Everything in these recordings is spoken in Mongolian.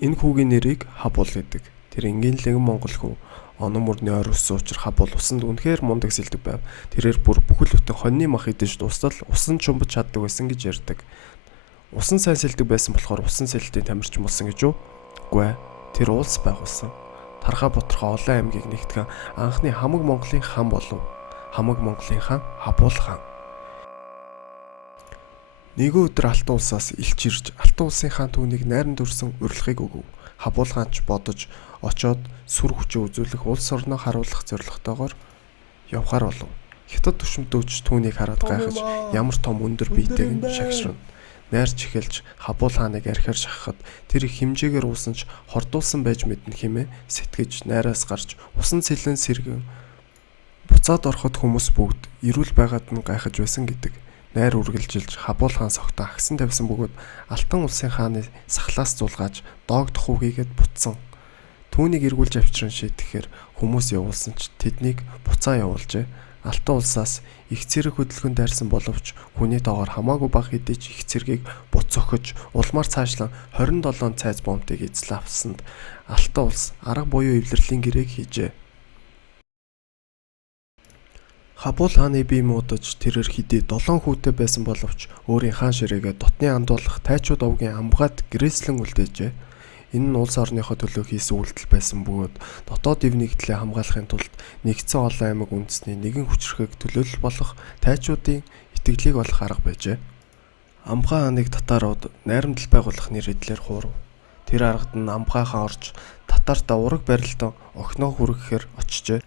Энэ хүүгийн нэрийг Хабул гэдэг. Тэр ингийн Монгол хүү. Онон мөрний ойр өссөн учраас Хабул усанд үнэхээр мундаг сэлдэг байв. Тэрээр бүр бүхэл бүтэн хоньны мах идэж дуустал усан чумбаж чаддаг байсан гэж ярьдаг. Усан сайн сэлдэг байсан болохоор усан сэлтийн тамирчин болсон гэж үү? Үгүй ээ. Тэр улс байгуулсан. Тархаа Бутрахаа олон аймгийг нэгтгэн анхны хамаг Монголын хан болов. Хамаг Монголын хаан Хабул хаан. Нэгэн өдөр Алтан улсаас илч ирж Алтан улсын хаан түүнийг найранд өрсөн урилгыг өгөв. Хабул хаан ч бодож очоод сүр хүчээ үзүүлэх улс орноо харуулах зорилготойгоор явхаар болов. Хятад түшмдөөч түүнийг хараад гайхаж ямар том өндөр биетэйг нь шагширна. Найрч эхэлж Хабул хааныг архиар шахахад тэр их хэмжээгээр уусан ч хордуулсан байж мэднэ хэмээн сэтгэж найраас гарч усан сэлэн сэргэн буцаад ороход хүмүүс бүгд ирүүл байгаад нь гайхаж байсан гэдэг. Найр үргэлжилж Хабул хаан согтоо агсан тавьсан бөгөөд Алтан улсын хааны сахлаас зулгааж доогдох хүүгийгээд бутсан. Түүнийг эргүүлж авчран шийтгэхээр хүмүүс явуулсан ч тэднийг буцаа явуулжээ. Алтан улсаас их цэрэг хөдөлгөөн дайрсан боловч хүний тоогоор хамаагүй бага хэдий ч их цэрэгийг буц цохиж улмаар цаашлан 27 цайз бомбыг эзлэн авсанд Алтан улс арга буюу эвлэрлийн гэрээг хийжээ. Хабул хааны бие муудаж тэрээр хэдий 7 хүүтэй байсан боловч өөрийн хаан ширээгээ дотны андуулах тайчууд овгийн амбгаад гэрээслэн үлдээжээ. Энэ нь улс орныхоо төлөө хийсэн үйлдэл байсан бөгөөд дотоод дэвнэгдлээ хамгаалахын тулд нэгдсэн олон аймаг үндэсний нэгэн хүчрэхэг төлөөлөл болох тайчуудын итгэлийг олох арга байжээ. Амбгаа хааныг татарууд найрамдал байгуулах нэр хэдлэр хуурав. Тэр аргад нь Амбгаа хаан орж татартаа ураг барилдан огноо хүргэхээр очжээ.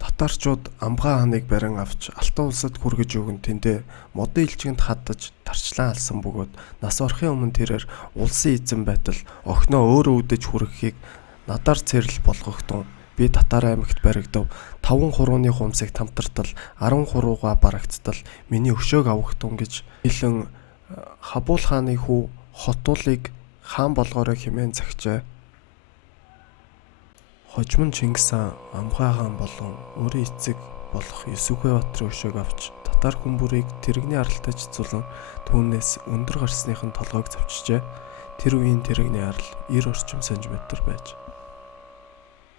Татарчууд Амбгаа хааныг барин авч Алтан улсад хүргэж өгөн тэндээ модон элчгэнд хадаж тарчлан алсан бөгөөд нас орохын өмнө тэрээр улсын эзэн байтал огноо өөрөө үдэж хүргэхийг надаар цэрэл болгогдсон. Би Татар аймагт баригдав 5 хурууны хумсыг тамтартал 10 хурууга барагдтал миний өшөөг авахтун гэж хэлэн Хабул хааны хүү Хотуулыг хаан болгоорой хэмээн загчээ. Хожим нь Чингис хаан Амбгаа хаан болон өөрийн эцэг болох Есүхэ Баатарын өшөөг авч татар хүмүүрийг тэрэгний аралтай цэцүүлэн түүнээс өндөр гарсныхын толгойг завчжээ. Тэр үеийн тэрэгний арал 90 орчим см байж.